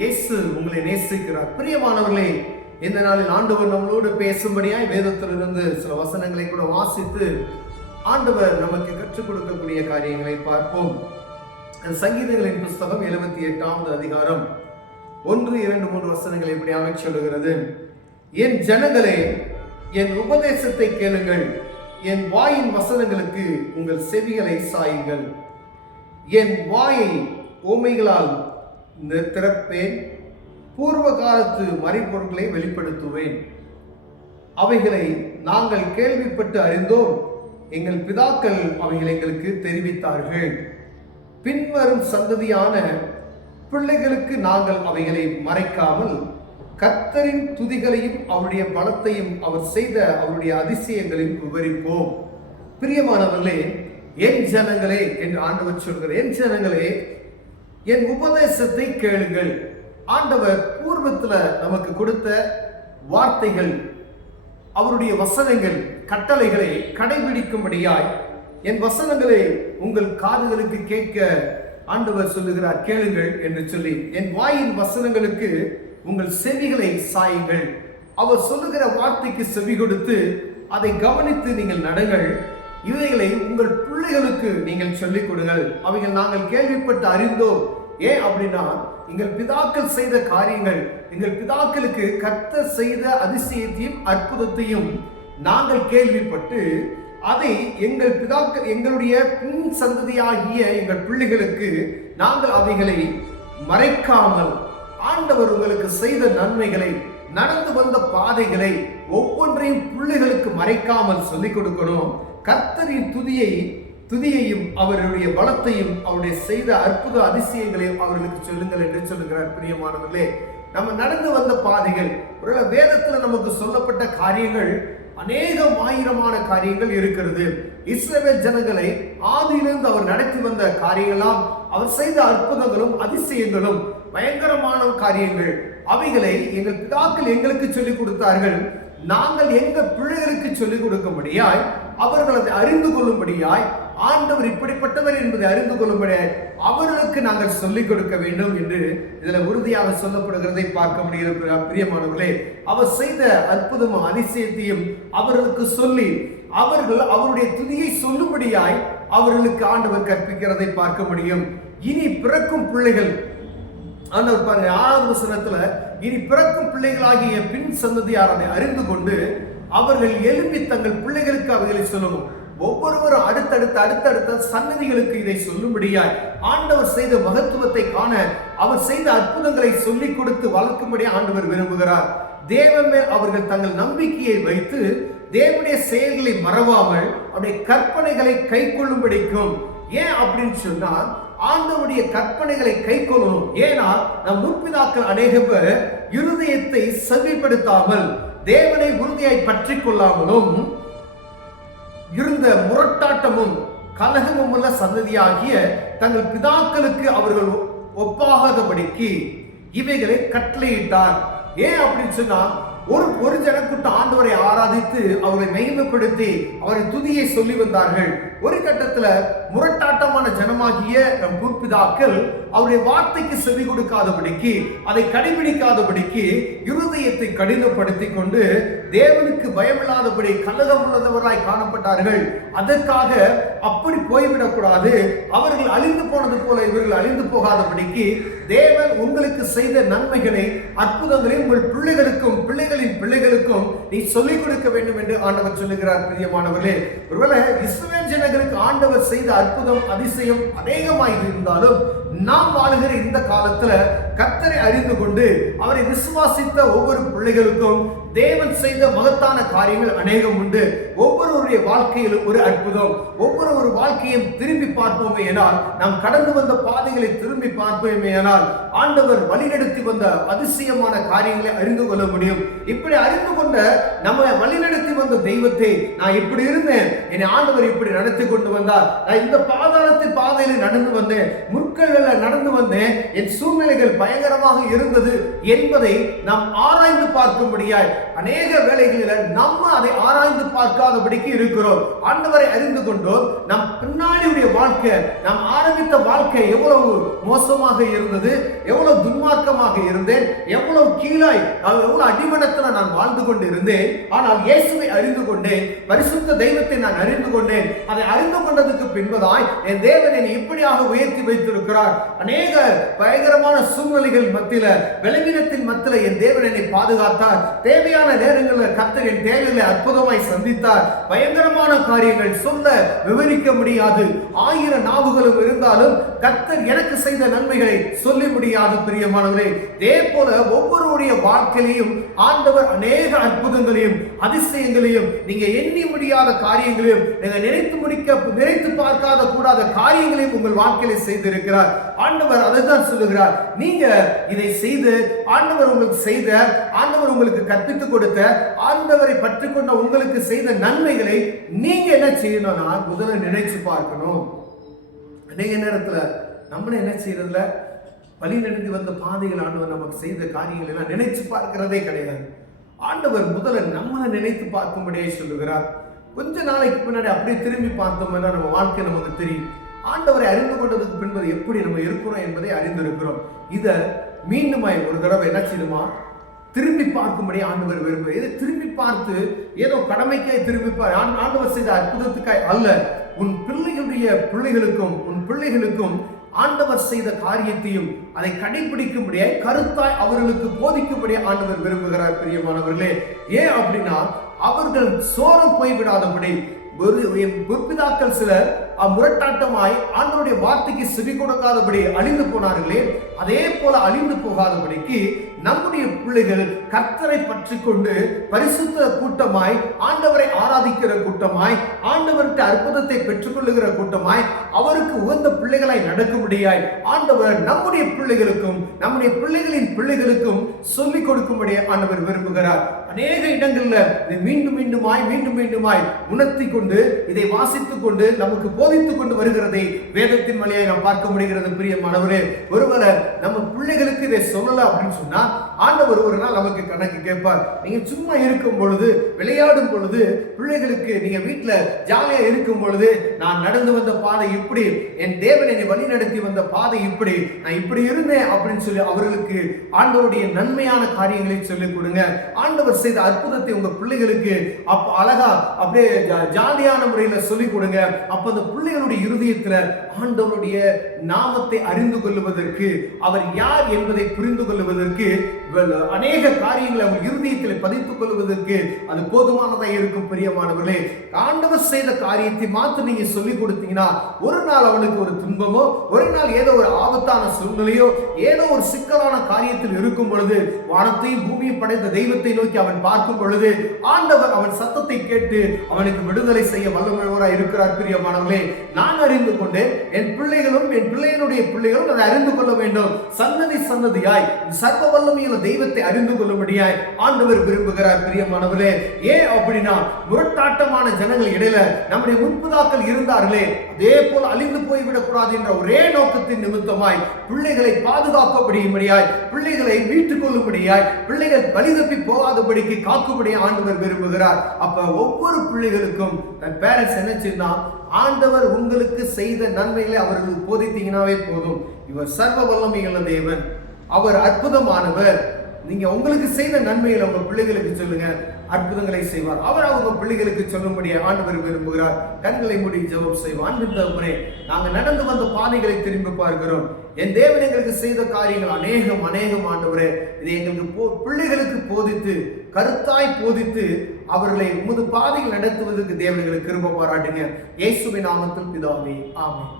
இயேசு உங்களை நேசிக்கிறார். பிரியமானவர்களே, இந்த நாளில் ஆண்டவர் நம்மளோடு பேசும்படியாய் வேதத்திலிருந்து சில வசனங்களை கூட வாசித்து ஆண்டவர் நமக்கு கற்றுக் கொடுக்கக்கூடிய காரியங்களை பார்ப்போம். சங்கீதங்களின் புஸ்தகம் 78வது அதிகாரம் 1, 2, 3 வசனங்களை இப்படியாக சொல்லுகிறது. என் ஜனங்களே, என் உபதேசத்தை கேளுங்கள், என் வாயின் வசனங்களுக்கு உங்கள் செவிகளை சாயுங்கள். என் வாயை ஓமைகளால் திறப்பேன், பூர்வ காலத்து மறைபொருட்களை வெளிப்படுத்துவேன். அவைகளை நாங்கள் கேள்விப்பட்டு அறிந்தோம், எங்கள் பிதாக்கள் அவைகளை எங்களுக்கு தெரிவித்தார்கள். பின்வரும் சந்ததியான பிள்ளைகளுக்கு நாங்கள் அவைகளை மறைக்காமல் கர்த்தரின் துதிகளையும் அவருடைய பலத்தையும் அவர் செய்த அவருடைய அதிசயங்களையும் விவரிப்போம். பிரியமானவர்களே, என் ஜனங்களே என்று ஆண்டவர் சொல்கிறார். என் ஜனங்களே, என் உபதேசத்தை கேளுங்கள். ஆண்டவர் பூர்வத்துல நமக்கு கொடுத்த வார்த்தைகள், அவருடைய வசனங்கள், கட்டளைகளை கடைபிடிக்கும்படியாய் என் வசனங்களை உங்கள் காதுகளுக்கு கேட்க ஆண்டவர் சொல்லுகிறார், கேளுங்கள் என்று சொல்லி. என் வாயின் வசனங்களுக்கு உங்கள் செவிகளை சாயுங்கள். அவர் சொல்லுகிற வார்த்தைக்கு செவி கொடுத்து அதை கவனித்து நீங்கள் நடங்கள். இவைகளை உங்கள் பிள்ளைகளுக்கு நீங்கள் சொல்லிக் கொடுங்கள். அவைகள் நாங்கள் கேள்விப்பட்டு அறிந்தோம். ஏன் அப்படின்னா, எங்கள் பிதாக்கள் செய்த காரியங்கள், எங்கள் பிதாக்களுக்கு கர்த்தர் செய்த அதிசயத்தையும் அற்புதத்தையும் நாங்கள் கேள்விப்பட்டு அதை எங்கள் பிதாக்கள், எங்களுடைய பின் சந்ததியாகிய எங்கள் பிள்ளைகளுக்கு நாங்கள் அவைகளை மறைக்காமல், ஆண்டவர் உங்களுக்கு செய்த நன்மைகளை, நடந்து வந்த பாதைகளை ஒவ்வொன்றையும் பிள்ளைகளுக்கு மறைக்காமல் சொல்லிக் கொடுக்கணும். கர்த்தரின் துதியையும் அவருடைய பலத்தையும் அவருடைய செய்த அற்புத அதிசயங்களையும் அவர்களுக்கு சொல்லுங்கள் என்று சொல்லுகிறார். பிரியமானவர்களே, நம்ம நடந்து வந்த பாதைகள், வேதத்துல நமக்கு சொல்லப்பட்ட காரியங்கள் அநேகம் ஆயிரமான காரியங்கள் இருக்கிறது. இஸ்ரவேல் ஜனங்களை ஆதியிலிருந்து அவர் நடத்தி வந்த காரியங்களாம், அவர் செய்த அற்புதங்களும் அதிசயங்களும் பயங்கரமான காரியங்கள். அவைகளை எங்கள் பிதாக்கள் எங்களுக்கு சொல்லிக் கொடுத்தார்கள். நாங்கள் எங்கள் பிள்ளைகளுக்கு சொல்லிக் கொடுக்கும்படியாய், அவர்கள் அதை அறிந்து கொள்ளும்படியாய், ஆண்டவர் இப்படிப்பட்டவர் என்பதை அறிந்து கொள்ளும்படியாய் அவர்களுக்கு நாங்கள் சொல்லிக் கொடுக்க வேண்டும் என்று இதுல உறுதியாக சொல்லப்படுகிறதை பார்க்க முடிகிறது. பிரியமானவர்களே, அவர் செய்த அற்புதமும் அதிசயத்தையும் அவர்களுக்கு சொல்லி அவர்கள் அவருடைய துதியை சொல்லும்படியாய் அவர்களுக்கு ஆண்டவர் கற்பிக்கிறதை பார்க்க முடியும். இனி பிறக்கும் பிள்ளைகள், ஆண்டவர் பாருங்க 6வது வசனத்துல, இனி பிறக்கும் பிள்ளைகளாகிய பின் சந்ததியார் அதை அறிந்து கொண்டு அவர்கள் எழுப்பி தங்கள் பிள்ளைகளுக்கு அவைகளை சொல்லணும். ஒவ்வொருவரும் அடுத்தடுத்த சன்னதிகளுக்கு இதை சொல்லும்படியாய் ஆண்டவர் செய்த மகத்துவத்தை காண, அவர் செய்த அற்புதங்களை சொல்லிக் கொடுத்து வளர்க்கும்படி ஆண்டவர் விரும்புகிறார். தேவன் மேல் அவர்கள் தங்கள் நம்பிக்கையை வைத்து தேவனுடைய செயல்களை மறவாமல் அவருடைய கற்பனைகளை கை கொள்ளும்படிக்கும். ஏன் அப்படின்னு சொன்னா, ஆண்டவருடைய கற்பனைகளை கை கொள்ளணும். ஏன்னா நம் முற்பிதாக்கள் அநேக பேர் இருதயத்தை செவிப்படுத்தாமல், தேவனை உறுதியாய் பற்றி கொள்ளாமலும் இருந்த முரட்டாட்டமும் கலகமும் உள்ள சந்ததியாகிய தங்கள் பிதாக்களுக்கு அவர்கள் ஒப்பாகாதபடிக்கு இவைகளை கட்டளையிட்டார். ஏன் அப்படின்னு சொன்னா, ஒரு ஜனக்கூட்டம் ஆண்டவரை ஆராதித்து அவரை மகிமைப்படுத்தி அவரை துதியை சொல்லி வந்தார்கள். ஒரு கட்டத்துல முரட்டாட்டமான ஜனமாகிய நம் முற்பிதாக்கள் அவருடைய வார்த்தைக்கு செவி கொடுக்காதபடிக்கு, அதை கடைபிடிக்காதபடிக்கு இருதயத்தை கடினப்படுத்தி கொண்டு தேவனுக்கு பயமில்லாதபடி கலகம் உள்ளவர்களாய் காணப்பட்டார்கள். அதற்காக அப்படி போய்விடக்கூடாது, அவர்கள் அழிந்து போனது போல இவர்கள் அழிந்து போகாதபடிக்கு தேவன் உங்களுக்கு செய்த நன்மைகளை, அற்புதங்களை உங்கள் பிள்ளைகளுக்கும் பிள்ளைகளின் பிள்ளைகளுக்கும் நீ சொல்லிக் கொடுக்க வேண்டும் என்று ஆண்டவர் சொல்லுகிறார். பிரியமானவர்களே, ஒருவேளை இஸ்ரவேல் ஜனங்களுக்கு ஆண்டவர் செய்த அற்புதம் அதிசயம் அநேகமாய் இருந்தாலும், நாம் வாழுகிற இந்த காலத்துல கர்த்தரை அறிந்து கொண்டு அவரை விசுவாசித்த ஒவ்வொரு பிள்ளைகளுக்கும் தேவன் செய்த மகத்தான காரியங்கள் அநேகம் உண்டு. ஒவ்வொருவருடைய வாழ்க்கையிலும் ஒரு அற்புதம். ஒவ்வொரு வாழ்க்கையும் திரும்பி பார்ப்போமே ஆனால், நாம் கடந்து வந்த பாதைகளை திரும்பி பார்ப்போமே ஆனால், ஆண்டவர் வழிநடத்தி வந்த அதிசயமான காரியங்களை அறிந்து கொள்ள முடியும். இப்படி அறிந்து கொண்ட நம்ம வழிநடத்தி வந்த தெய்வத்தை, நான் இப்படி இருந்தேன், என்னை ஆண்டவர் இப்படி நடத்தி கொண்டு வந்தார், நான் இந்த பாதாளத்தின் பாதையில நடந்து வந்தேன், முற்கல்ல நடந்து வந்தேன், உடனே என் சூழ்நிலைகள் பயங்கரமாக இருந்தது என்பதை நாம் ஆராய்ந்து பார்க்கும்படியாய் அநேக வேளைகளில் நம்ம அதை ஆராய்ந்து பார்க்காதபடிக்கு இருக்கிறோம். ஆண்டவரை அறிந்து கொண்டோம். நம் பின்னாடியுடைய வாழ்க்கை, நாம் ஆரம்பித்த வாழ்க்கை எவ்வளவு மோசமாக இருந்தது, எவ்வளவு துன்மார்க்கமாக இருந்தேன், எவ்வளவு கீழாய், எவ்வளவு அடிமனத்தில் நான் வாழ்ந்து கொண்டு இருந்தேன். ஆனால் இயேசுவை அறிந்து கொண்டேன், பரிசுத்த தெய்வத்தை நான் அறிந்து கொண்டேன். அதை அறிந்து கொண்டதுக்கு பின்பதாய் என் தேவன் என்னை இப்படியாக உயர்த்தி வைத்திருக்கிறார். அநேக பயங்கரமான சூழ்நிலைகள் மத்தியில, பலவீனத்தின் மத்தியில என் தேவன் என்னை பாதுகாத்தார். தேவையான நேரங்களில் கர்த்தர் என் தேவைகளை அற்புதமாய் சந்தித்தார். பயங்கரமான காரியங்கள் சொல்ல விவரிக்க முடியாது. 1000 நாவுகளும் இருந்தாலும் கர்த்தர் எனக்கு செய்த நன்மைகளை சொல்ல முடியாது. பிரியமானவர்களே, இதே போல ஒவ்வொருவருடைய வாழ்க்கையிலையும் ஆண்டவர் அநேக அற்புதங்களையும் அதிசயங்களையும், நீங்க எண்ணி முடியாத காரியங்களையும், நீங்க நினைத்து பார்க்காத கூடாத காரியங்களையும் உங்கள் வாழ்க்கையில செய்திருக்கிறார். ஆண்டவர் அதை தான் சொல்லுகிறார். நீங்க இதை செய்து ஆண்டவர் உங்களுக்கு செய்த, ஆண்டவர் உங்களுக்கு கற்பித்துக் கொடுத்த, ஆண்டவரை பற்றி கொண்ட உங்களுக்கு செய்த நன்மைகளை நீங்க என்ன செய்யணும்னா முதல்ல நினைச்சு பார்க்கணும். அநேக நேரத்துல நம்மளே என்ன செய்யறதுல வழி நடந்து வந்த பாதைகள் ஆண்டவர் நமக்கு செய்த காரியங்கள் எல்லாம் நினைச்சு பார்க்கிறதே கிடையாது. ஆண்டவர் முதல்ல நம்மளை நினைத்து பார்க்கும்படியே சொல்லுகிறார். கொஞ்ச நாளைக்கு பின்னாடி அப்படியே திரும்பி பார்த்தோம்னா நம்ம வாழ்க்கை நமக்கு தெரியும். ஆண்டவரை அறிந்து கொண்டதுக்கு பின்பது எப்படி நம்ம இருக்கிறோம் என்பதை அறிந்திருக்கிறோம். இதை மீண்டும் ஒரு தடவை என்ன செய்யுமா திரும்பி பார்க்கும்படி ஆண்டவர் விரும்புகிறார். இதை திரும்பி பார்த்து ஏதோ கடமைக்காய் திரும்பி ஆண்டவர் செய்த அற்புதத்துக்காய் அல்ல, உன் பிள்ளைகளுக்கும் உன் பிள்ளைகளுக்கும் ஆண்டவர் செய்த காரியத்தையும் அதை கடைபிடிக்கும்படியாய் கருத்தாய் அவர்களுக்கு போதிக்கும்படியே ஆண்டவர் விரும்புகிறார். பிரியமானவர்களே, ஏன் அப்படின்னா அவர்கள் சோரம் போய்விடாதபடி, முற்பிதாக்கள் சிலர் முரட்டாட்டமாய் ஆண்டவருடைய வார்த்தைக்கு செவி கொடுக்காதபடி அழிந்து போனார்களே, அதே போல அழிந்து போகாதபடிக்கு நம்முடைய பிள்ளைகள் கர்த்தரை பற்றி கொண்டு பரிசுத்த கூட்டமாய், ஆண்டவரை ஆராதிக்கிற கூட்டமாய், ஆண்டவர்கிட்ட அற்புதத்தை பெற்றுக் கொள்ளுகிற கூட்டமாய், அவருக்கு உகந்த பிள்ளைகளாய் நடக்கும்படியாய் ஆண்டவர் நம்முடைய பிள்ளைகளுக்கும் நம்முடைய பிள்ளைகளின் பிள்ளைகளுக்கும் சொல்லிக் கொடுக்கும்படியே ஆண்டவர் விரும்புகிறார். அநேக இடங்கள்ல இதை மீண்டும் மீண்டுமாய் உணர்த்தி கொண்டு, இதை வாசித்துக் கொண்டு, நமக்கு போதித்துக் கொண்டு வருகிறதை வேதத்தின் வழியாய் நாம் பார்க்க முடிகிறது. பிரியமானவரே, ஒருவேளை நம்ம பிள்ளைகளுக்கு இதை சொல்லல அப்படின்னு சொன்னா ஆண்டவர் ஒரு நாள் நமக்கு கணக்கு கேட்பார். நீங்க சும்மா இருக்கும் பொழுது, விளையாடும் பொழுது, பிள்ளைகளுக்கு நீங்க வீட்டுல ஜாலியா இருக்கும் பொழுது, நான் நடந்து வந்த பாதை இப்படி, என் தேவன் என்னை வழி நடத்தி வந்த பாதை இப்படி, நான் இப்படி இருந்தேன் அப்படின்னு சொல்லி அவர்களுக்கு ஆண்டவருடைய நன்மையான காரியங்களை சொல்லிக் கொடுங்க. ஆண்டவர் செய்த அற்புதத்தை உங்க பிள்ளைகளுக்கு அழகா அப்படியே ஜாலியான முறையில சொல்லிக் கொடுங்க. அப்ப அந்த பிள்ளைகளுடைய இருதயத்துல ஆண்டவருடைய நாமத்தை அறிந்து கொள்வதற்கு, அவர் யார் என்பதை புரிந்து கொள்வதற்கு, அநேக காரியங்களை அவங்க இருதயத்தில் பதித்துக் கொள்வதற்கு அது போதுமானதாக இருக்கும். பிரியமானவர்களே, ஆண்டவர் செய்த காரியத்தை மாத்திரம் நீங்க சொல்லிக் கொடுத்தீங்கன்னா, ஒரு நாள் அவனுக்கு ஒரு துன்பமோ, ஒரு நாள் ஏதோ ஒரு ஆபத்தான சூழ்நிலையோ, ஏதோ ஒரு சிக்கலான காரியத்தில் இருக்கும் பொழுது, வானத்தையும் பூமியும் படைத்த தெய்வத்தை நோக்கி அவன் பார்க்கும் பொழுது, ஆண்டவர் அவன் சத்தத்தை கேட்டு அவனுக்கு விடுதலை செய்ய வல்லமையோராய் இருக்கிறார். பிரியமானவர்களே, நான் அறிந்து கொண்டு என் பிள்ளைகளும் என் பிள்ளைகளுடைய பிள்ளைகளும் அதை அறிந்து கொள்ள வேண்டும். சன்னதியாய் சர்வ வல்லமையுள்ள தெய்வத்தை அறிந்து கொள்ளும்படியாய் ஆண்டவர் விரும்புகிறார். பிரியமானவர்களே, ஏன் அப்படின்னா முரட்டாட்டமான ஜனங்கள் இடையில நம்முடைய முற்புதாக்கள் இருந்தார்களே, அதே போல அழிந்து போய்விடக் கூடாது என்ற ஒரே நோக்கத்தின் நிமித்தமாய் பிள்ளைகளை பாதுகாக்கப்படும்படியாய், பிள்ளைகளை மீட்டுக் கொள்ளும்படியாய், பிள்ளைகள் வழி தப்பி போகாதபடிக்கு காக்கும்படியாய் ஆண்டவர் விரும்புகிறார். அப்ப ஒவ்வொரு பிள்ளைகளுக்கும் தன் பேரண்ட்ஸ் என்ன செய்யனா, ஆண்டவர் உங்களுக்கு செய்த நன்மைகளை அவர்களுக்கு போதித்தீங்கன்னாவே போதும். இவர் சர்வ வல்லமையுள்ள தேவன், அவர் அற்புதமானவர். நீங்க உங்களுக்கு செய்த நன்மைகளை உங்க பிள்ளைகளுக்கு சொல்லுங்க, அற்புதங்களை செய்வார். அவர் அவங்க பிள்ளைகளுக்கு சொல்லும்படியாக ஆண்டவர் விரும்புகிறார். கண்களை மூடி ஜெபம் செய்வார். அன்பின் தகப்பனே, நாங்கள் நடந்து வந்த பாதைகளை திரும்பி பார்க்கிறோம். என் தேவன் எங்களுக்கு செய்த காரியங்கள் அநேகம் ஆண்டவரே, இதை எங்களுக்கு பிள்ளைகளுக்கு போதித்து, கருத்தாய் போதித்து, அவர்களை உமது பாதையில் நடத்துவதற்கு தேவன் எங்களுக்கு கிருபை பாராட்டுங்க. இயேசுவின் நாமத்தில் பிதாவே, ஆமென்.